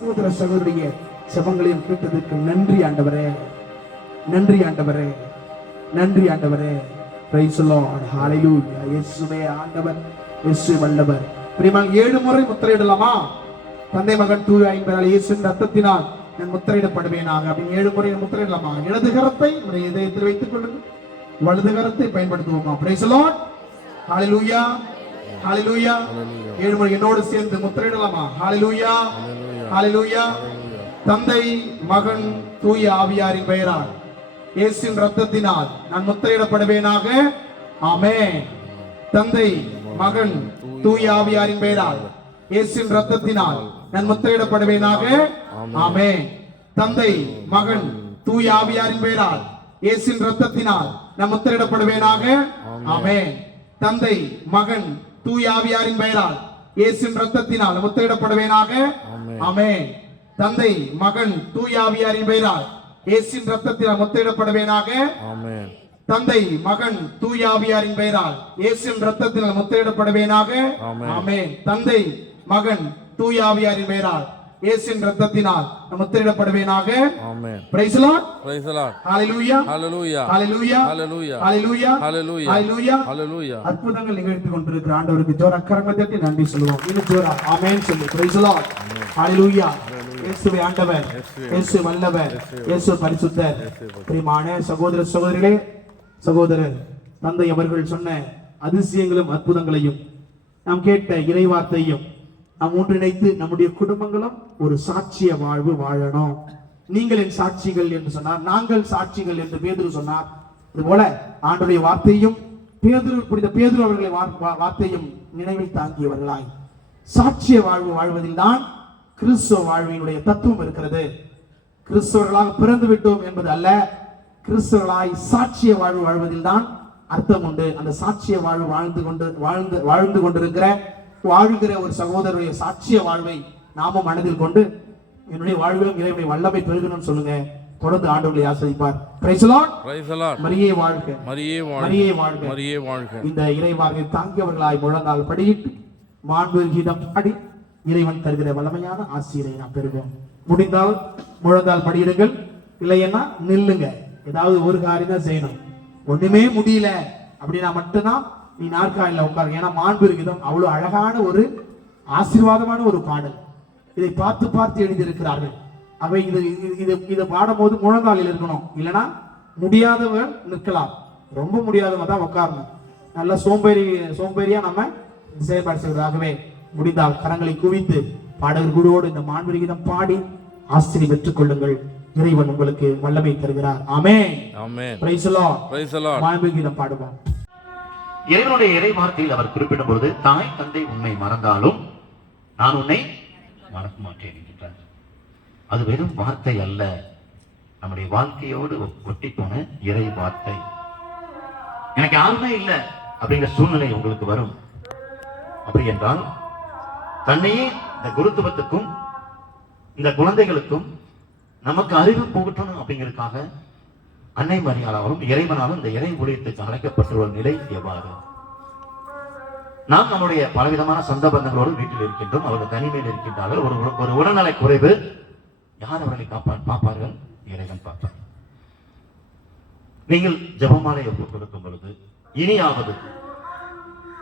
சகோதர சகோதரிய செபங்களையும் கேட்டதற்கு நன்றி ஆண்டவரே. நன்றி ஆண்டவரே. நன்றி ஆண்டவரே. இயேசுவே ஆண்டவர் இயேசு வல்லவர். பிரியமான ஏழு முறை முத்திரையிடலாமா? தந்தை மகன் தூய ஐம்பதால் இயேசுவின் ரத்தத்தினால் நான் முத்திரையிடப்படுவேனாக அப்படின்னு ஏழு முறை முத்திரையிடலாமா? இடது கரத்தை உடைய இதயத்தில் வைத்துக் கொள்ளுங்கள். வலது கரத்தை பயன்படுத்துவோமா? பிரைஸ் லார்ட் ஹalleluya ஹalleluya ஏழு முறை என்னோடு சேர்ந்து முத்திரையிடலாமா? ஹalleluya ஹalleluya. தந்தை மகன் தூய ஆவியாரின் பெயரால். இயேசுவின் ரத்தத்தினால் நான் முத்திரையிடப்படுவேனாக. ஆமென். தந்தை மகன் தூய ஆவியாரின் பெயரால் இயேசுவின் ரத்தத்தினால் நான் முத்திரையிடப்படுவேனாக. ஆமென். தந்தை மகன் தூய ஆவியாரின் பெயரால் இயேசுவின் ரத்தத்தினால் நான் முத்திரையிடப்படுவேனாக. ஆமென். தந்தை மகன் தூய ஆவியாரின் பெயரால் இயேசுவின் ரத்தத்தினால் முத்திரிடப்படுவேனாக ஆமே தந்தை மகன் தூயாவியாரின் பெயரால் இயேசுவின் ரத்தத்தினால் முத்திரிடப்படுவேனாக தந்தை மகன் தூயாவியாரின் பெயரால் இயேசுவின் ரத்தத்தினால் முத்திரிடப்படுவேனாக ஆமே தந்தை மகன் தூயாவியாரின் பெயரால் இயேசுவின் ரத்தத்தினால் முத்திரையிடப்படுவேனாக. Amen. Praise Lord praise Lord hallelujah hallelujah hallelujah hallelujah hallelujah hallelujah hallelujah hallelujah அற்புதங்கள் நிகழ்த்தி கொண்டிருக்கிற ஆண்டவருக்கு ஜோர அக்கரங்களை தட்டி நன்றி சொல்லுவோம். இன்னும் ஜோரா. ஆமென் சொல்லு. பிரைஸ் லார்ட் ஹalleluya இயேசுவே ஆண்டவர். இயேசு வல்லவர். இயேசு பரிசுத்தர். பிரியமான சகோதர சகோதரிகளே சகோதரர் தந்தை அவர்கள் சொன்ன அதிசயங்களும் அற்புதங்களையும் நாம் கேட்ட இறைவார்த்தையும் நாம் ஒன்றிணைத்து நம்முடைய குடும்பங்களும் ஒரு சாட்சிய வாழ்வு வாழணும். நீங்கள் என் சாட்சிகள் என்று சொன்னார் நாங்கள் சாட்சிகள் என்று பேதுரு சொன்னார். அதுபோல ஆண்டுடைய வார்த்தையும் பேதுரு புனித பேதுரு அவர்களை வா- வார்த்தையும் நினைவில் தாங்கியவர்களாய். சாட்சிய வாழ்வு வாழ்வதில் தான் கிறிஸ்துவ வாழ்வினுடைய தத்துவம் இருக்கிறது. கிறிஸ்தவர்களாக பிறந்து விட்டோம் என்பது அல்ல கிறிஸ்தவர்களாய் சாட்சிய வாழ்வு வாழ்வதில் தான் அர்த்தம் உண்டு. அந்த சாட்சிய வாழ்வு வாழ்ந்து கொண்டு வாழ்ந்து வாழ்ந்து கொண்டிருக்கிற வாழ்கிற ஒரு சகோதரருடைய சாட்சிய வாழ்வை நாமும் மனதில் கொண்டு என்னுடைய வாழ்விலும் இறைவனை வல்லமை பெருகணும்னு சொல்லுங்க. தொடர்ந்து ஆண்டவர்களை ஆசிரிப்பார். மரியே வாழ்க. மரியே மரியே வாழ்க. மரியே வாழ்க. இந்த இறைவார்த்தை தாங்கியவர்களாய் முழங்கால் படியிட்டு மாண்பு கீதம் பாடி இறைவன் தருகிற வல்லமையான ஆசிரியரை நாம் பெறுவோம். முடிந்தால் முழங்கால் படியிடுங்கள். இல்லைன்னா நில்லுங்க. ஏதாவது ஒரு காரியம் தான் செய்யணும். ஒண்ணுமே முடியல. அப்படின்னா மட்டும்தான் நீ நாற்காலில உட்காரு. ஏன்னா மாண்பு கீதம் அவ்வளவு அழகான ஒரு ஆசீர்வாதமான ஒரு பாடல். இதை பார்த்து பார்த்து எழுதியிருக்கிறார்கள். அவை இது இது- இது பாடும்போது முழங்காலில் இருக்கணும். இல்லைன்னா முடியாதவன் நிற்கலாம். ரொம்ப முடியாதவங்க தான் உட்காரணும். நல்ல சோம்பேறி சோம்பேறியா நம்ம செயல்பாடு செய்வதாகவே முடிந்தால் கரங்களை குவித்து பாடகர் குழுவோடு இந்த மாண்புரிகிதம் பாடி ஆசிரியை பெற்றுக் கொள்ளுங்கள். இறைவன் உங்களுக்கு வல்லமை தருகிறார். ஆமே amen. Praise Lord praise Lord மாண்புரிகிதம் பாடுவோம். இறைவனுடைய இறை வார்த்தையில் அவர் குறிப்பிடும் பொழுது தாய் தந்தை உன்னை மறந்தாலும் நான் உன்னை மறக்க மாட்டேன் என்கின்றார். அது வெறும் வார்த்தை அல்ல. நம்முடைய வாழ்க்கையோடு ஒட்டி போன இறை வார்த்தை. எனக்கு யாருமே இல்லை அப்படிங்கிற சூழ்நிலை உங்களுக்கு வரும். அப்படி என்றால் தன்னையே இந்த குருத்துவத்துக்கும் இந்த குழந்தைகளுக்கும் நமக்கு அறிவு புகட்டணும் அப்படிங்கிறதுக்காக அன்னை மரியாளாலும் இறைவனாலும் இந்த இறை ஊழியத்துக்கு அழைக்கப்பட்டுள்ள நிலை எவ்வாறு? நாம் நம்முடைய பலவிதமான சொந்த பந்தங்களோடு வீட்டில் இருக்கின்றோம் அவர்கள் தனிமையில் இருக்கின்றார்கள். ஒரு ஒரு உடல்நலை குறைவு யார் அவர்களை காப்பா பார்ப்பார்கள்? இறைவன் பார்ப்பார். நீங்கள் ஜபமாலை ஒப்புக் கொடுக்கும் பொழுது இனியாவது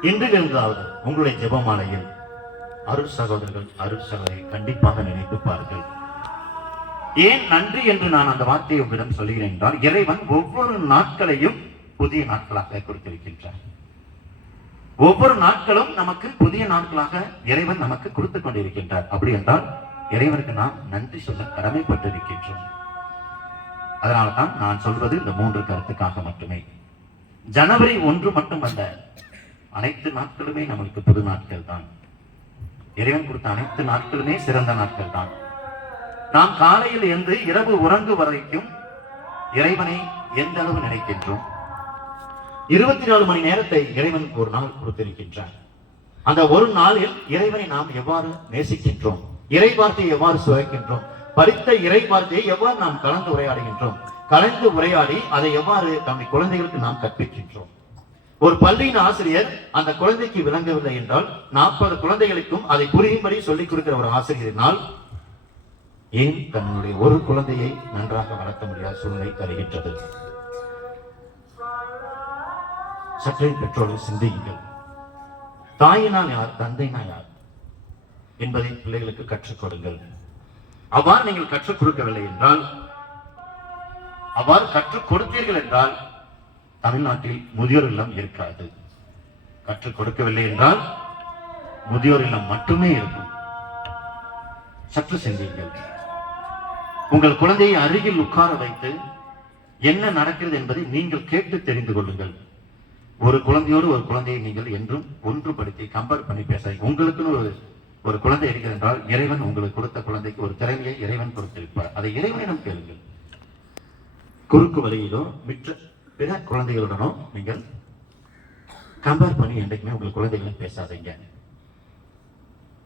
இன்றிலிருந்தாவது உங்களுடைய ஜெபமாலையில் அருள் சகோதரர்கள் அருள் சகோதரி கண்டிப்பாக நினைத்து பாருங்கள். ஏன் நன்றி என்று நான் அந்த வார்த்தையை உங்களிடம் சொல்கிறேன் என்றால் இறைவன் ஒவ்வொரு நாட்களையும் புதிய நாட்களாக கொடுத்திருக்கின்றார் ஒவ்வொரு நாட்களும் நமக்கு புதிய நாட்களாக இறைவன் நமக்கு கொடுத்துக் கொண்டிருக்கின்றார். அப்படி என்றால் இறைவனுக்கு நாம் நன்றி சொல்ல கடமைப்பட்டிருக்கின்றோம். அதனால்தான் நான் சொல்வது இந்த மூன்று கருத்துக்காக மட்டுமே. ஜனவரி ஒன்று மட்டுமல்ல அனைத்து நாட்களுமே நம்மளுக்கு புது நாட்கள் தான் இறைவன் கொடுத்த அனைத்து நாட்களுமே சிறந்த நாட்கள் தான் நாம் காலையில் இருந்து இரவு உறங்கு வரைக்கும் இறைவனை எந்த அளவு நினைக்கின்றோம்? இருபத்தி நாலு மணி நேரத்தை இறைவனுக்கு ஒரு நாள் கொடுத்திருக்கின்றார் அந்த ஒரு நாளில் இறைவனை நாம் எவ்வாறு நேசிக்கின்றோம்? இறை வார்த்தையை எவ்வாறு சுவைக்கின்றோம்? படித்த இறை வார்த்தையை எவ்வாறு நாம் கலந்து உரையாடுகின்றோம்? கலந்து உரையாடி அதை எவ்வாறு நம்முடைய குழந்தைகளுக்கு நாம் கற்பிக்கின்றோம்? ஒரு பள்ளியின் ஆசிரியர் அந்த குழந்தைக்கு விளங்கவில்லை என்றால் நாற்பது குழந்தைகளுக்கும் அதை புரியும்படி சொல்லிக் கொடுக்கிற ஒரு ஆசிரியரினால் ஏன் தன்னுடைய ஒரு குழந்தையை நன்றாக வளர்த்த முடியாத சூழ்நிலை தருகின்றது? சற்றே பெற்றோர்கள் சிந்தியுங்கள். தாயினால் யார் தந்தைனா யார் என்பதை பிள்ளைகளுக்கு கற்றுக் கொடுங்கள். அவ்வாறு நீங்கள் கற்றுக் கொடுக்கவில்லை என்றால் அவ்வாறு கற்றுக் கொடுத்தீர்கள் என்றால் தமிழ்நாட்டில் முதியோர் இல்லம் இருக்காது. கற்றுக் கொடுக்கவில்லை என்றால் முதியோர் இல்லம் மட்டுமே இருக்கும். சற்று சிந்தியுங்கள். உங்கள் குழந்தையை அருகில் உட்கார வைத்து என்ன நடக்கிறது என்பதை நீங்கள் கேட்டு தெரிந்து கொள்ளுங்கள். ஒரு குழந்தையோடு ஒரு குழந்தையை நீங்கள் என்றும் ஒன்றுபடுத்தி கம்பேர் பண்ணி பேச உங்களுக்குன்னு ஒரு ஒரு குழந்தை இருக்கிறது என்றால் இறைவன் உங்களுக்கு கொடுத்த குழந்தைக்கு ஒரு திறமையை இறைவன் கொடுத்திருப்பார். அதை இறைவனிடம் கேளுங்கள். குறுக்கு வழியிலோ மிற்ற பிற குழந்தைகளுடனோ நீங்கள் கம்பேர் பண்ணி என்றைக்குமே உங்கள் குழந்தைகளும் பேசாதீங்க.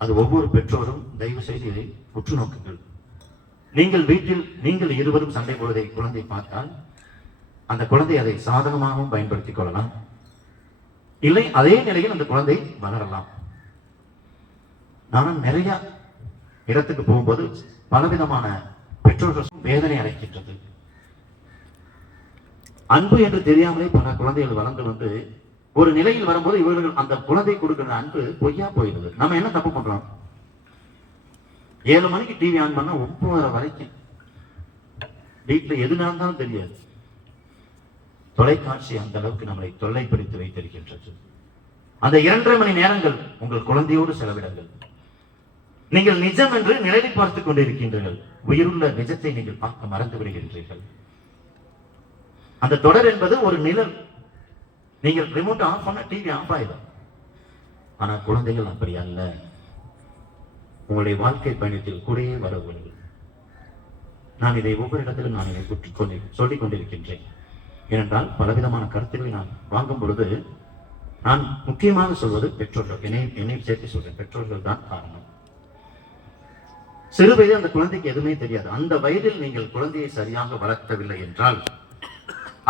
அது ஒவ்வொரு பெற்றோரும் தயவு செய்து இதை உற்று நோக்குங்கள். நீங்கள் வீட்டில் நீங்கள் இருவரும் சண்டை போடுவதை குழந்தை பார்த்தால் அந்த குழந்தை அதை சாதகமாகவும் பயன்படுத்திக் கொள்ளலாம். இல்லை அதே நிலையில் அந்த குழந்தை வளரலாம். நானும் நிறைய இடத்துக்கு போகும்போது பலவிதமான பெற்றோர்கள் வேதனை அடைக்கின்றது அன்பு என்று தெரியாமலே பல குழந்தைகள் வளர்ந்து வந்து ஒரு நிலையில் வரும்போது இவர்கள் அந்த குழந்தை கொடுக்கிற அன்பு பொய்யா போயிடுது. நம்ம என்ன தப்பு பண்றோம்? ஏழு மணிக்கு டிவி ஆன் பண்ணா ஒன்பதரை வரைக்கும். வீட்டில் எது நடந்தாலும் தெரியாது. தொலைக்காட்சி அந்த அளவுக்கு நம்மளை தொல்லைப்படுத்தி வைத்திருக்கின்றது. அந்த இரண்டரை மணி நேரங்கள் உங்கள் குழந்தையோடு செலவிடுங்கள். நீங்கள் நிஜம் என்று நிழலை பார்த்துக் கொண்டிருக்கின்றீர்கள். உயிருள்ள நிஜத்தை நீங்கள் பார்க்க மறந்து விடுகின்றீர்கள். அந்த தொடர் என்பது ஒரு நிழல். நீங்கள் ரிமோட் ஆஃப் பண்ண டிவி ஆஃப் ஆயிடும். ஆனா குழந்தைகள் அப்படி அல்ல. உங்களுடைய வாழ்க்கை பயணத்தில் கூடயே வரவர்கள் நான் இதை ஒவ்வொரு இடத்திலும் நான் இதை குற்றி கொண்டு சொல்லிக் கொண்டிருக்கின்றேன். ஏனென்றால் பலவிதமான கருத்துக்களை நான் வாங்கும் பொழுது நான் முக்கியமாக சொல்வது பெற்றோர்கள் என்னை என்னையும் சேர்த்து சொல்றேன். பெற்றோர்கள் தான் காரணம். சிறு வயது அந்த குழந்தைக்கு எதுவுமே தெரியாது. அந்த வயதில் நீங்கள் குழந்தையை சரியாக வளர்த்தவில்லை என்றால்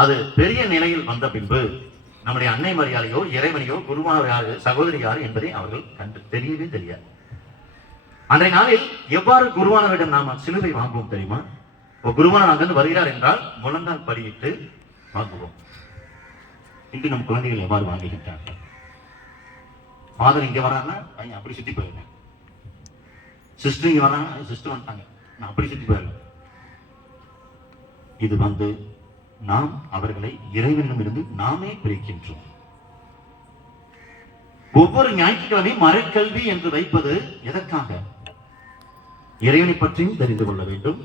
அது பெரிய நிலையில் வந்த பின்பு நம்முடைய அன்னை மரியாதையோ இறைவனையோ குருவானவர் யாரு சகோதரி என்பதை அவர்கள் கண்டு தெரியவே தெரியாது. அன்றைய நாளில் எவ்வாறு குருவானவரிடம் நாம சிலுவை வாங்குவோம் தெரியுமா? ஒரு குருவானவர் அங்கிருந்து வருகிறார் என்றால் முழங்கால் படியிட்டு வாங்குவோம். இன்று நம் குழந்தைகள் எவ்வாறு வாங்குகின்றார்கள்? ஃபாதர் இங்க வராங்கன்னா பையன் அப்படி சுத்தி போயிடுறேன் சிஸ்டர் இங்க வராங்க சிஸ்டர் வந்துட்டாங்க. நான் அப்படி சுத்தி போயிடுறேன் இது வந்து நாம் அவர்களை இறைவனிடமிருந்து நாமே பிரிக்கின்றோம். ஒவ்வொரு ஞாயிற்றுக்கிழமையும் மறைக்கல்வி என்று வைப்பது எதற்காக? இறைவனை பற்றியும் தெரிந்து கொள்ள வேண்டும்.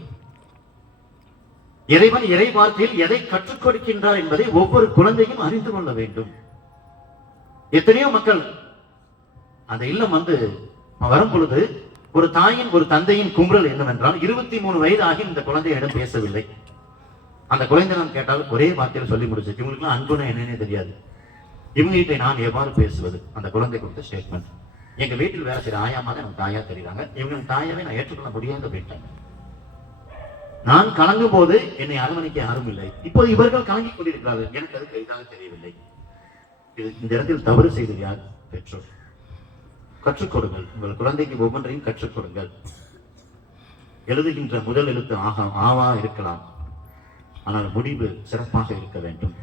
இறைவன் இறை வார்த்தையில் எதை கற்றுக் கொடுக்கின்றார் என்பதை ஒவ்வொரு குழந்தையும் அறிந்து கொள்ள வேண்டும். எத்தனையோ மக்கள் அந்த இல்லம் வந்து வரும் பொழுது ஒரு தாயின் ஒரு தந்தையின் கும்பல் என்னவென்றால் இருபத்தி மூணு வயது ஆகி இந்த குழந்தையிடம் பேசவில்லை. அந்த குழந்தைகள் கேட்டால் ஒரே வார்த்தையில சொல்லி முடிச்சு இவங்களுக்கு அன்புனா என்னன்னே தெரியாது. இவங்ககிட்ட நான் எவ்வாறு பேசுவது? அந்த குழந்தை கொடுத்த ஸ்டேட்மெண்ட் எங்க வீட்டில் வேலை செய்யற ஆயாமா தான் எனக்கு தாயா தெரியுறாங்க. இவங்க தாயாவே நான் ஏற்றுக்கொள்ள முடியாத போயிட்டேன் நான் கலங்கும் போது என்னை அரவணைக்க யாரும் இல்லை. இப்போது இவர்கள் கலங்கி கொண்டிருக்கிறார்கள். எனக்கு அது கைதாக தெரியவில்லை. இது இந்த இடத்தில் தவறு செய்தது யார் பெற்றோர் கற்றுக் கொடுங்கள். உங்கள் குழந்தைக்கு ஒவ்வொன்றையும் கற்றுக் கொடுங்கள். எழுதுகின்ற முதல் எழுத்து ஆகா ஆவா இருக்கலாம். ஆனால் முடிவு சிறப்பாக இருக்க வேண்டும்.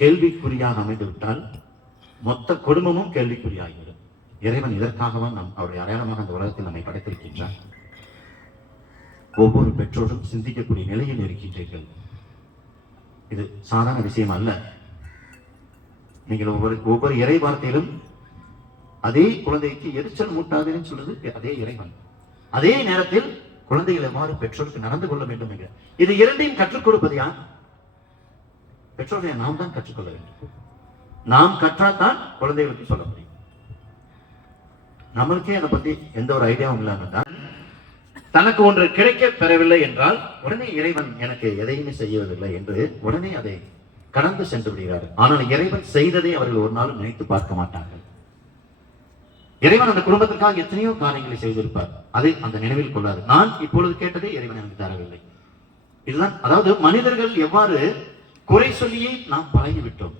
கேள்விக்குறியாக அமைந்துவிட்டால் மொத்த குடும்பமும் கேள்விக்குறியாகிறது இறைவன் இதற்காகவா நம் அவருடைய அடையாளமாக அந்த உலகத்தில் நம்மை படைத்திருக்கின்றார்? ஒவ்வொரு பெற்றோரும் சிந்திக்கக்கூடிய நிலையில் இருக்கின்றீர்கள். இது சாதாரண விஷயம் அல்ல. நீங்கள் ஒவ்வொரு ஒவ்வொரு இறை வார்த்தையிலும் அதே குழந்தைக்கு எரிச்சல் மூட்டாதுன்னு சொல்றது அதே இறைவன். அதே நேரத்தில் குழந்தைகள் எவ்வாறு பெற்றோருக்கு நடந்து கொள்ள வேண்டும் என்கிற இது இரண்டையும் கற்றுக் கொடுப்பது யார்? பெற்றோர்களை நாம் தான் கற்றுக்கொள்ள வேண்டும். நாம் கற்றால்தான் குழந்தைகளுக்கு சொல்ல முடியும். நம்மளுக்கே அதை பத்தி எந்த ஒரு ஐடியாவும் இல்லாம தான் தனக்கு ஒன்று கிடைக்க பெறவில்லை என்றால் உடனே இறைவன் எனக்கு எதையுமே செய்யவில்லை என்று உடனே அதை கடந்து சென்று விடுகிறார் ஆனால் இறைவன் செய்ததை அவர்கள் ஒரு நாளும் நினைத்து பார்க்க மாட்டார்கள். இறைவன் அந்த குடும்பத்திற்காக எத்தனையோ காரியங்களை செய்திருப்பார். அதை அந்த நினைவில் கொள்ளாது. நான் இப்பொழுது கேட்டதே இறைவன் எனக்கு தரவில்லை. இதுதான் அதாவது மனிதர்கள் எவ்வாறு குறை சொல்லியே நாம் பழகிவிட்டோம்.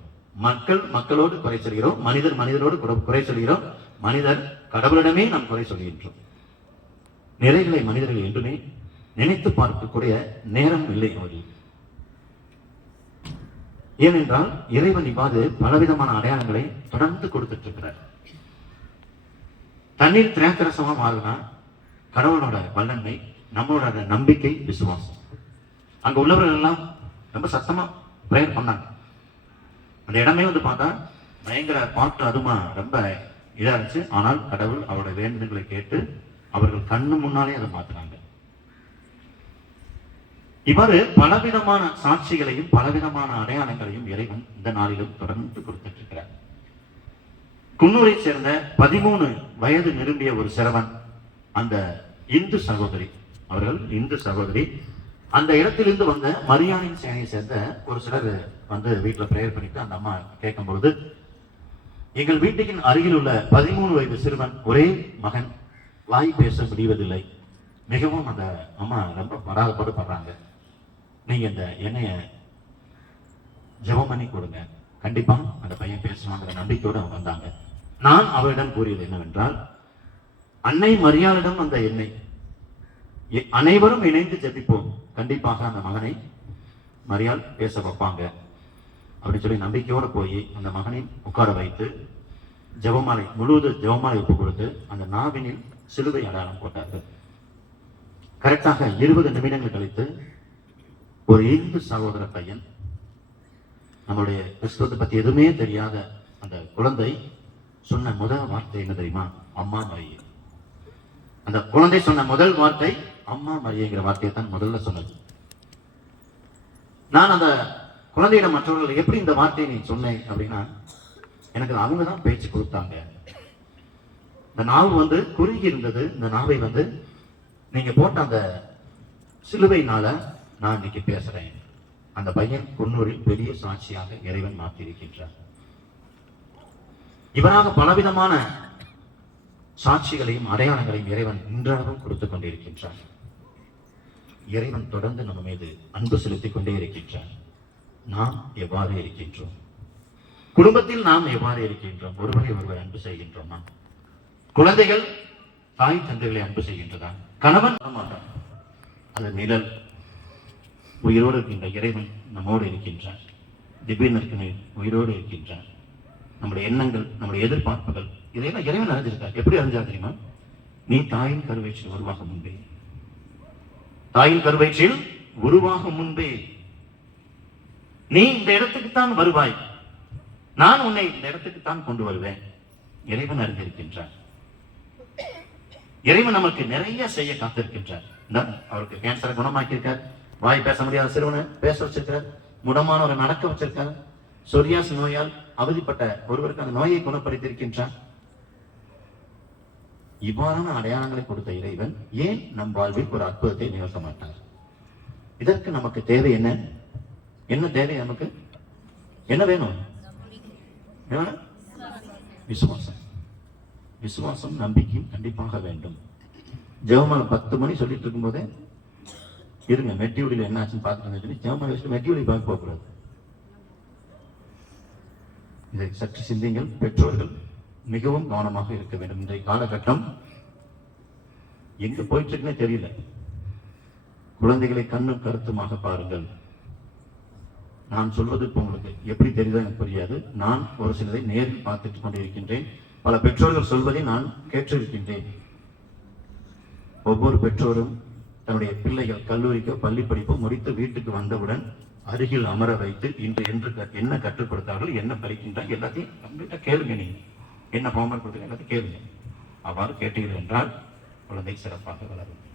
மக்கள் மக்களோடு குறை சொல்கிறோம். மனிதர் மனிதரோடு குறை சொல்கிறோம். மனிதர் கடவுளிடமே நாம் குறை சொல்கின்றோம். நிறைகளை மனிதர்கள் என்றுமே நினைத்து பார்க்கக்கூடிய நேரம் இல்லை அவர்கள். ஏனென்றால் இறைவன் இவ்வாறு பலவிதமான அடையாளங்களை தொடர்ந்து கொடுத்துட்டு இருக்கிறார் தண்ணீர் திராட்சரசமா மாறுனா கடவுளோட வல்லன்மை நம்மளோட நம்பிக்கை விசுவாசம். அங்க உள்ளவர்கள் எல்லாம் ரொம்ப சத்தமா பிரேயர் பண்ணாங்க. அந்த இடமே வந்து பார்த்தா பயங்கர பாட்டு அதுமா ரொம்ப இதா இருந்துச்சு ஆனால் கடவுள் அவரோட வேண்டுதல்களை கேட்டு அவர்கள் கண்ணு முன்னாலே அதை மாத்துறாங்க. இவ்வாறு பலவிதமான சாட்சிகளையும் பலவிதமான அடையாளங்களையும் இறைவன் இந்த நாளிலும் தொடர்ந்து கொடுத்துட்டு இருக்கிறார் குன்னூரை சேர்ந்த பதிமூணு வயது நிரம்பிய ஒரு சிறவன் அந்த இந்து சகோதரி. அவர்கள் இந்து சகோதரி. அந்த இடத்திலிருந்து வந்த மரியாணின் சேனையை சேர்ந்த ஒரு சிலர் வந்து வீட்டுல பிரேயர் பண்ணிட்டு அந்த அம்மா கேட்கும் பொழுது எங்கள் வீட்டுக்கின் அருகில் உள்ள பதிமூணு வயது சிறுவன் ஒரே மகன். வாய் பேச முடிவதில்லை. மிகவும் அந்த அம்மா ரொம்ப படாதபாடு படுறாங்க. நீங்க இந்த எண்ணெய ஜெபம் பண்ணி கொடுங்க. கண்டிப்பா அந்த பையன் பேசுவாங்கிற நம்பிக்கையோடு அவங்க வந்தாங்க. நான் அவரிடம் கூறியது என்னவென்றால் அன்னை மரியாளிடம் அந்த எண்ணெய் எ- அனைவரும் இணைந்து ஜபிப்போம். கண்டிப்பாக அந்த மகனை மரியாள் பேச வைப்பாங்க. அப்படின்னு சொல்லி நம்பிக்கையோட போய் அந்த மகனை உட்கார வைத்து ஜெபமாலை முழுவதும் ஜெபமாலை ஒப்பு கொடுத்து அந்த நாவினில் சிலுவை அடையாளம் போட்டார்கள். கரெக்டாக இருபது நிமிடங்கள் கழித்து ஒரு இந்து சகோதர பையன் நம்மளுடைய கிறிஸ்துவத்தை பத்தி எதுவுமே தெரியாத அந்த குழந்தை சொன்ன முதல் வார்த்தை என்ன தெரியுமா? அம்மா மரியே. அந்த குழந்தை சொன்ன முதல் வார்த்தை அம்மா மரியங்கிற வார்த்தையை தான் முதல்ல சொன்னது. நான் அந்த குழந்தையிடம் மற்றவர்கள் எப்படி இந்த வார்த்தையை நீ சொன்னேன் அப்படின்னா எனக்கு அவங்க தான் பேச்சு கொடுத்தாங்க. இந்த நாவு வந்து குறுகி இருந்தது. இந்த நாவை வந்து நீங்க போட்ட அந்த சிலுவையினால நான் இன்னைக்கு பேசுறேன். அந்த பையன் குன்னூரில் பெரிய சாட்சியாக இறைவன் மாற்றியிருக்கின்றார் இவராக பலவிதமான சாட்சிகளையும் அடையாளங்களையும் இறைவன் இன்றளவும் கொடுத்து கொண்டிருக்கின்றார். இறைவன் தொடர்ந்து நம்ம மீது அன்பு செலுத்திக் கொண்டே இருக்கின்றார். நாம் எவ்வாறு இருக்கின்றோம்? குடும்பத்தில் நாம் எவ்வாறு இருக்கின்றோம்? ஒருவரை ஒருவர் அன்பு செய்கின்றோமா? குழந்தைகள் தாய் தந்தைகளை அன்பு செய்கின்றதா? கணவன் மாட்டான் அது நிழல் உயிரோடு இருக்கின்ற இறைவன் நம்மோடு இருக்கின்றார். திடீர்னு உயிரோடு இருக்கின்றார். நம்முடைய எண்ணங்கள் நம்முடைய எதிர்பார்ப்புகள் இதையெல்லாம் இறைவன் அறிஞ்சிருக்கார். எப்படி அறிஞ்சா தெரியுமா? நீ தாயின் கருவயிற்றில் உருவாக முன்பே. தாயின் கருவயிற்றில் உருவாக முன்பே. நீ இந்த இடத்துக்கு தான் வருவாய். நான் உன்னை இந்த இடத்துக்கு தான் கொண்டு வருவேன். இறைவன் அறிந்திருக்கின்றார். இறைவன் நமக்கு நிறைய செய்ய காத்திருக்கின்றார். அவருக்கு கேன்சரை குணமாக்கியிருக்கார். வாய் பேச முடியாத சிறுவனை பேச வச்சிருக்கார். முடமானவரை நடக்க வச்சிருக்கார். சொரியாஸ் நோயால் அவதிப்பட்ட ஒருவருக்கு அந்த நோயை குணப்படுத்தியிருக்கின்றார். இவ்வாறான அடையாளங்களை கொடுத்த இறைவன் ஏன் நம் வாழ்வில் ஒரு அற்புதத்தை நிகழ்த்த மாட்டார்? இதற்கு நமக்கு தேவை என்ன? என்ன தேவை நமக்கு? என்ன வேணும்? என்ன? விசுவாசம். விசுவாசம் நம்பிக்கையும் கண்டிப்பாக வேண்டும். ஜெவமால பத்து மணி சொல்லிட்டு இருக்கும்போதே இருங்க மெட்டியூடியில் என்ன ஆச்சுன்னு பார்த்துட்டு சொல்லி ஜெவமால வச்சுட்டு மெட்டியூடி பார்க்க போகக்கூடாது இதை சற்று சிந்திங்கள் பெற்றோர்கள் மிகவும் கவனமாக இருக்க வேண்டும். இன்றைய காலகட்டம் எங்க போயிட்டு இருக்குன்னே தெரியல. குழந்தைகளை கண்ணும் கருத்துமாக பாருங்கள். நான் சொல்வது இப்போ உங்களுக்கு எப்படி தெரியுதோ எனக்கு புரியாது. நான் ஒரு சிலதை நேரில் பார்த்துட்டு கொண்டிருக்கின்றேன். பல பெற்றோர்கள் சொல்வதை நான் கேட்டிருக்கின்றேன். ஒவ்வொரு பெற்றோரும் தன்னுடைய பிள்ளைகள் கல்லூரிக்கோ பள்ளி படிப்போ முடித்து வீட்டுக்கு வந்தவுடன் அருகில் அமர வைத்து இன்று என்று க- என்ன கற்றுக் கொடுத்தார்கள் என்ன படிக்கின்றார் எல்லாத்தையும் கம்ப்ளீட்டாக கேளுங்க நீ என்ன ஹோம்ஒர்க் கொடுத்தீங்க எல்லாத்தையும் கேளுங்க. அவ்வாறு கேட்டீர்கள் என்றால் குழந்தை சிறப்பாக வளரும்.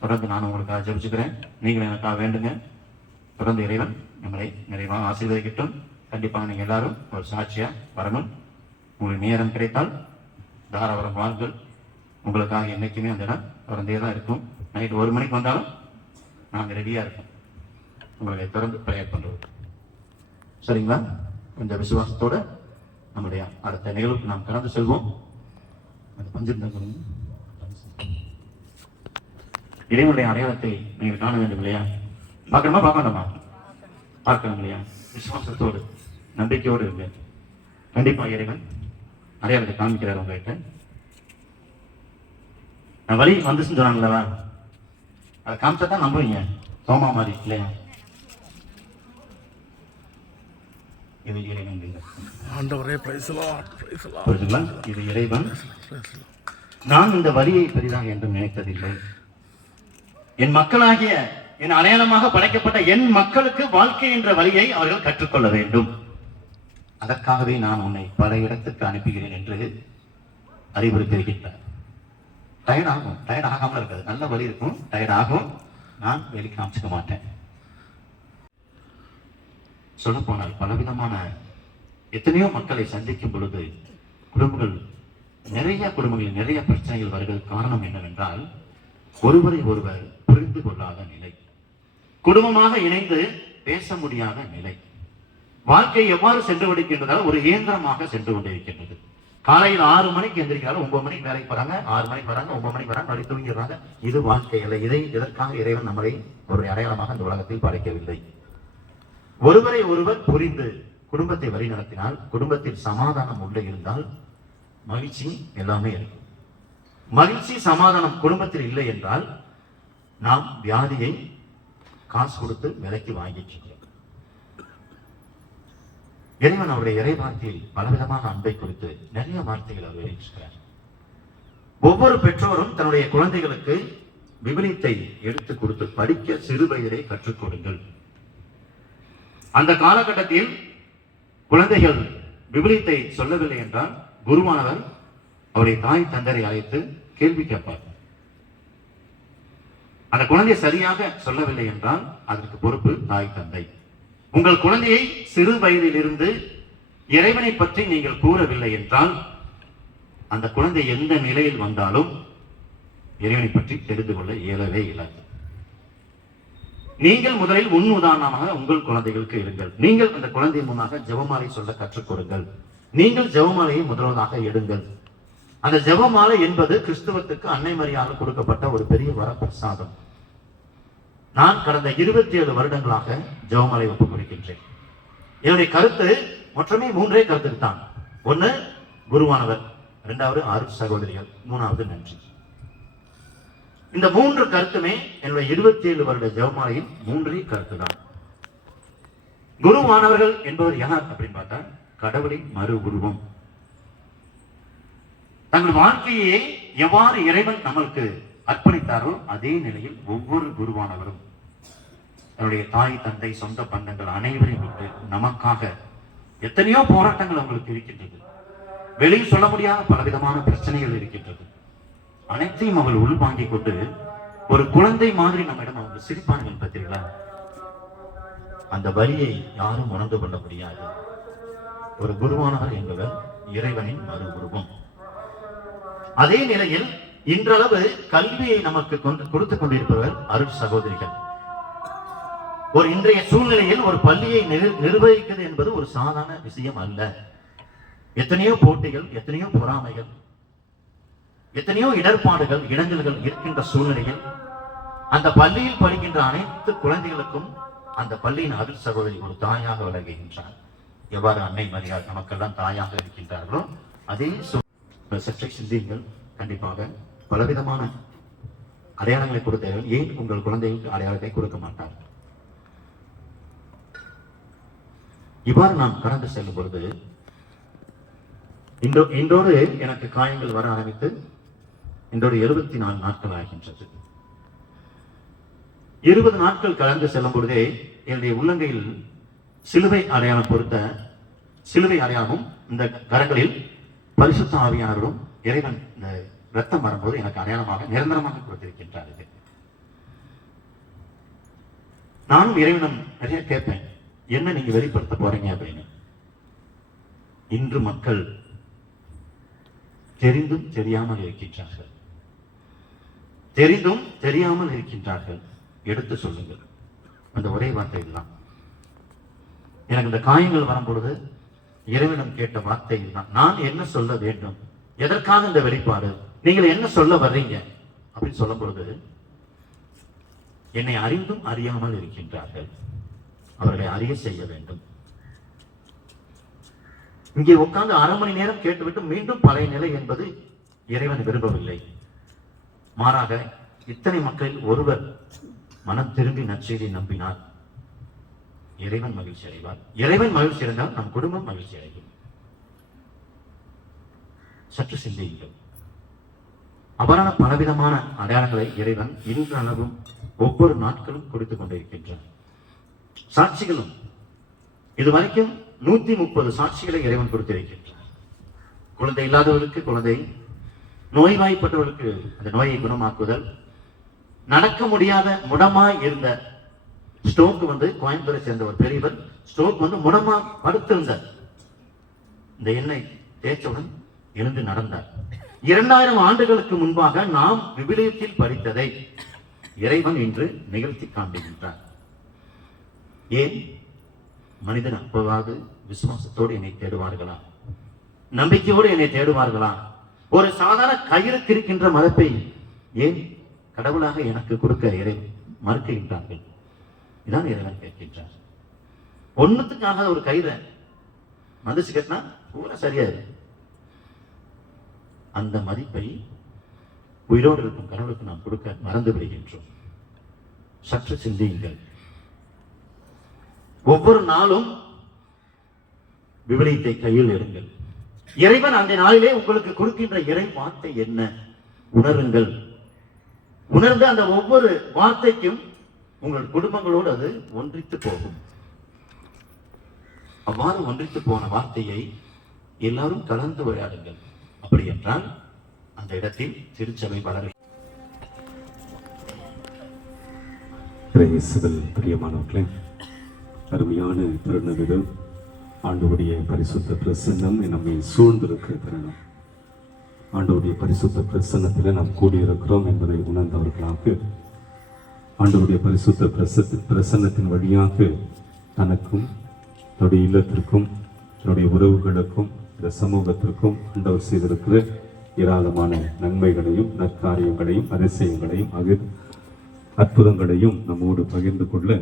தொடர்ந்து நான் உங்களுக்காக ஜெபிச்சுக்கிறேன் நீங்கள் எனக்காக வேண்டுங்க. தொடர்ந்து இறைவன் நம்மளை நிறைவாக ஆசீர்வதிக்கட்டும். கண்டிப்பாக நீங்கள் எல்லாரும் ஒரு சாட்சியாக வரணும். உங்களுக்கு நேரம் கிடைத்தால் தாராபுரம் வாருங்கள் உங்களுக்காக என்றைக்குமே அந்த இடம் திறந்தே தான் இருக்கும். நைட் ஒரு மணிக்கு வந்தாலும் நாங்கள் ரெடியாக இருக்கோம் உங்களை திறந்து ப்ரேயர் பண்ணுறோம் சரிங்களா? இந்த விசுவாசத்தோட நம்முடைய அடுத்த நிகழ்வுக்கு நாம் கடந்து செல்வோம். அந்த பஞ்சிருந்தா இறைவனுடைய அடையாளத்தை நீங்கள் காண வேண்டும் இல்லையா? பார்க்கணுமா? பார்க்க வேண்டாமா பார்க்கணும் இல்லையா விசுவாசத்தோடு நம்பிக்கையோடு இருங்க. கண்டிப்பா இறைவன் அடையாளத்தை காமிக்கிறார் உங்ககிட்ட. நான் வழி வந்துச்சுன்னு சொன்னாங்களா அதை காமிச்சா தான் நம்புவீங்க. தோமா மாதிரி இல்லையா? இது இறைவன். ஆண்டவரே புரியுதுங்களா இது இறைவன். நான் இந்த வரியை பெரிதாக என்றும் நினைத்ததில்லை. என் மக்களாகிய என் அடையாளமாக படைக்கப்பட்ட என் மக்களுக்கு வாழ்க்கை என்ற வழியை அவர்கள் கற்றுக்கொள்ள வேண்டும். அதற்காகவே நான் உன்னை பல இடத்துக்கு அனுப்புகிறேன் என்று அறிவுறுத்திருக்கின்றார் டயர்ட் ஆகும் டயர்ட் ஆகாமல் இருக்காது நல்ல வழி இருக்கும் டயர்ட் ஆகும் நான் வேலைக்கு காமிச்சுக்க மாட்டேன். சொல்லப்போனால் பலவிதமான எத்தனையோ மக்களை சந்திக்கும் பொழுது குடும்பங்கள் நிறைய குடும்பங்களில் நிறைய பிரச்சனைகள் வருகிறது காரணம் என்னவென்றால் ஒருவரை ஒருவர் புரிந்து கொள்ளாத நிலை. குடும்பமாக இணைந்து பேச முடியாத நிலை. வாழ்க்கை எவ்வாறு சென்று கொண்டிருக்கின்றதால் ஒரு இயந்திரமாக சென்று கொண்டிருக்கின்றது காலையில் ஆறு மணிக்கு எந்திரிக்கிறாங்க ஒன்பது மணிக்கு வேலைக்கு போறாங்க ஆறு மணிக்கு வராங்க ஒன்பது மணிக்கு வராங்க அப்படி தூங்கிடுறாங்க. இது வாழ்க்கை அல்ல. இதை இதற்காக இறைவன் நம்மளை ஒரு அடையாளமாக இந்த உலகத்தில் படைக்கவில்லை. ஒருவரை ஒருவர் புரிந்து குடும்பத்தை வழிநடத்தினால் குடும்பத்தில் சமாதானம் உள்ளே இருந்தால் மகிழ்ச்சி எல்லாமே இருக்கும். மகிழ்ச்சி சமாதானம் குடும்பத்தில் இல்லை என்றால் நாம் வியாதியை காசு கொடுத்து விலைக்கு வாங்கிட்டு இருக்கிறோம். இறைவன் அவருடைய இறை வார்த்தையில் பலவிதமான அன்பை குறித்து நிறைய வார்த்தைகள் அவர் வெளியிட்டிருக்கிறார். ஒவ்வொரு பெற்றோரும் தன்னுடைய குழந்தைகளுக்கு விபரீத்தை எடுத்து கொடுத்து படிக்க சிறு வயதை கற்றுக் கொடுங்கள். அந்த காலகட்டத்தில் குழந்தைகள் விபரீத்தை சொல்லவில்லை என்றால் குருவானவர் அவருடைய தாய் தந்தரை அழைத்து கேள்வி கேட்பார். அந்த குழந்தை சரியாக சொல்லவில்லை என்றால் அதற்கு பொறுப்பு தாய் தந்தை. உங்கள் குழந்தையை சிறு வயதிலிருந்து இறைவனை பற்றி நீங்கள் கூறவில்லை என்றால் அந்த குழந்தை எந்த நிலையில் வந்தாலும் இறைவனை பற்றி தெரிந்து கொள்ள இயலவே இயலாது. நீங்கள் முதலில் முன் உதாரணமாக உங்கள் குழந்தைகளுக்கு இருங்கள் நீங்கள் அந்த குழந்தை முன்னாக ஜெபமாலை சொல்ல கற்றுக் கொடுங்கள். நீங்கள் ஜெபமாலையை முதல்வதாக எடுங்கள். அந்த ஜெபமாலை என்பது கிறிஸ்துவத்துக்கு அன்னை மரியாதை கொடுக்கப்பட்ட ஒரு பெரிய வரப்பிரசாதம். நான் கடந்த இருபத்தி ஏழு வருடங்களாக ஜெபமாலை ஒப்புக் கொடுக்கின்றேன் என்னுடைய கருத்து மற்றமே மூன்றே கருத்துக்கு தான் ஒண்ணு குருவானவர். இரண்டாவது ஆறு சகோதரிகள். மூணாவது நன்றி. இந்த மூன்று கருத்துமே என்னுடைய இருபத்தி ஏழு வருட ஜெபமாலையின் மூன்றே கருத்து தான் குருவானவர்கள் என்பவர் யார் அப்படின்னு பார்த்தா கடவுளின் மறு உருவம் தங்கள் வாழ்க்கையை எவ்வாறு இறைவன் நம்மளுக்கு அர்ப்பணித்தாரோ அதே நிலையில் ஒவ்வொரு குருவானவரும் தன்னுடைய தாய் தந்தை சொந்த பந்தங்கள் அனைவரையும் விட்டு நமக்காக எத்தனையோ போராட்டங்கள் அவங்களுக்கு இருக்கின்றது. வெளியில் சொல்ல முடியாத பலவிதமான பிரச்சனைகள் இருக்கின்றது. அனைத்தையும் அவள் உள்வாங்கிக் கொண்டு ஒரு குழந்தை மாதிரி நம்மிடம் அவங்க சிரிப்பார்கள் பார்த்தீங்களா அந்த வழியை யாரும் உணர்ந்து கொள்ள முடியாது. ஒரு குருவானவர் என்பவர் இறைவனின் மறு உருவம் அதே நிலையில் இன்றளவு கல்வியை நமக்கு கொண்டு கொடுத்துக் கொண்டிருப்பவர் அருள் சகோதரிகள். ஒரு இன்றைய சூழ்நிலையில் ஒரு பள்ளியை நிர்வகிக்கிறது என்பது ஒரு சாதாரண விஷயம் அல்ல. எத்தனையோ போட்டிகள் எத்தனையோ பொறாமைகள் எத்தனையோ இடர்பாடுகள் இடங்கல்கள் இருக்கின்ற சூழ்நிலையில் அந்த பள்ளியில் படிக்கின்ற அனைத்து குழந்தைகளுக்கும் அந்த பள்ளியின் அருள் சகோதரி ஒரு தாயாக விளங்குகின்றார் எவ்வாறு அன்னை மரியாதை நமக்கெல்லாம் தாயாக இருக்கின்றார்களோ அதே சற்றே சிந்தியுங்கள் கண்டிப்பாக பலவிதமான அடையாளங்களை கொடுத்தவர்கள் ஏன் உங்கள் குழந்தைகளுக்கு அடையாளத்தை கொடுக்க மாட்டார்? இவ்வாறு நாம் கடந்து செல்லும் பொழுது இன்றோ இன்றோடு எனக்கு காயங்கள் வர ஆரம்பித்து இன்றோடு எழுபத்தி நாலு நாட்கள் ஆகின்றது. இருபது நாட்கள் கலந்து செல்லும் பொழுதே என்னுடைய உள்ளங்கையில் சிலுவை அடையாளம் பொறுத்த சிலுவை அடையாளமும் இந்த கரங்களில் பரிசுத்த ஆவியானவரும் இறைவன் இந்த ரத்தம் வரும்போது எனக்கு அடையாளமாக நிரந்தரமாக கொடுத்திருக்கின்றார் இது. நானும் இறைவனும் நிறைய கேட்பேன் என்ன நீங்க வெளிப்படுத்த போறீங்க? அப்படின்னு. இன்று மக்கள் தெரிந்தும் தெரியாமல் இருக்கின்றார்கள். தெரிந்தும் தெரியாமல் இருக்கின்றார்கள். எடுத்து சொல்லுங்கள். அந்த ஒரே வார்த்தை தான் எனக்கு இந்த காயங்கள் வரும்பொழுது இறைவனம் கேட்ட வார்த்தை தான் நான் என்ன சொல்ல வேண்டும்? எதற்காக இந்த வெளிப்பாடு? நீங்கள் என்ன சொல்ல வர்றீங்க? அப்படின்னு சொல்லும் பொழுது என்னை அறிந்தும் அறியாமல் இருக்கின்றார்கள். அவர்களை அறிய செய்ய வேண்டும். இங்கே உட்கார்ந்து அரை மணி நேரம் கேட்டுவிட்டு மீண்டும் பழைய நிலை என்பது இறைவன் விரும்பவில்லை. மாறாக இத்தனை மக்களில் ஒருவர் மனம் திரும்பி நற்செய்தியை நம்பினார். இறைவன் மகிழ்ச்சி அடைவார் இறைவன் மகிழ்ச்சி அடைந்தால் நம் குடும்பம் மகிழ்ச்சி அடையும். சற்று சிந்தியுங்கள். அவ்வாறான பலவிதமான அடையாளங்களை இறைவன் இன்றளவும் ஒவ்வொரு நாட்களும் கொடுத்துக் கொண்டிருக்கின்றார் சாட்சிகளும் இதுவரைக்கும் நூத்தி முப்பது சாட்சிகளை இறைவன் கொடுத்திருக்கின்றார் குழந்தை இல்லாதவர்களுக்கு குழந்தை நோய்வாய்ப்பட்டவர்களுக்கு அந்த நோயை குணமாக்குதல் நடக்க முடியாத முடமாய் இருந்த ஸ்டோக் வந்து கோயம்புத்தூரை சேர்ந்த ஒரு பெரியவர். ஸ்டோக் வந்து முடமா படுத்திருந்தார் இந்த எண்ணெய் தேய்ச்சவுடன் எழுந்து நடந்தார். இரண்டாயிரம் ஆண்டுகளுக்கு முன்பாக நாம் விபிலியத்தில் படித்ததை இறைவன் இன்று நிகழ்த்தி காண்பிக்கின்றார். ஏன்? மனிதன் அப்போவாது விசுவாசத்தோடு என்னை தேடுவார்களா? நம்பிக்கையோடு என்னை தேடுவார்களா? ஒரு சாதாரண கயிறு இருக்கின்ற மதப்பை ஏன் கடவுளாக எனக்கு கொடுக்க இறை மறுக்கின்றார்கள்? இதான் இறைவன் கேட்கின்றார். ஒண்ணுத்துக்காக ஒரு கயிறை மதிச்சு கட்டினா பூரா சரியா அந்த மதிப்பை உயிரோடு இருக்கும் கடவுளுக்கு நாம் கொடுக்க மறந்து விடுகின்றோம். சற்று சிந்தியுங்கள். ஒவ்வொரு நாளும் விவிலியத்தை கையில் எடுங்கள். இறைவன் அந்த நாளிலே உங்களுக்கு கொடுக்கின்ற இறை வார்த்தை என்ன? உணருங்கள். உணர்ந்து அந்த ஒவ்வொரு வார்த்தைக்கும் உங்கள் குடும்பங்களோடு அது ஒன்றித்து போகும். அவ்வாறு ஒன்றித்து போன வார்த்தையை எல்லாரும் கலந்து விளையாடுங்கள். அப்படி என்றால் அந்த இடத்தில் திருச்சபை வளரும் பிரியமானவர்களே அருமையான திருநவிடு ஆண்டவருடைய பரிசுத்த பிரசன்னம் நம்மை சூழ்ந்திருக்கிற தருணம். ஆண்டவருடைய பரிசுத்த பிரசன்னத்தில் நாம் கூடியிருக்கிறோம் என்பதை உணர்ந்தவர்களாக ஆண்டவருடைய பரிசுத்த பிரசத்து பிரசன்னத்தின் வழியாக தனக்கும் தன்னுடைய இல்லத்திற்கும் தன்னுடைய உறவுகளுக்கும் இந்த சமூகத்திற்கும் ஆண்டவர் செய்திருக்கிற ஏராளமான நன்மைகளையும் நற்காரியங்களையும் அதிசயங்களையும் அகு அற்புதங்களையும் நம்மோடு பகிர்ந்து கொள்ள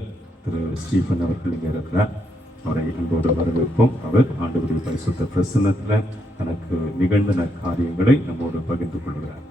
திரு ஸ்டீஃபன் அவர்கள் இங்கே இருக்கிறார். அவரை அன்போடு வரவேற்போம். அவர் ஆண்டவருடைய பரிசுத்த பிரசன்னத்தில் தனக்கு நிகழ்ந்த காரியங்களை நம்மோடு பகிர்ந்து கொள்கிறார்.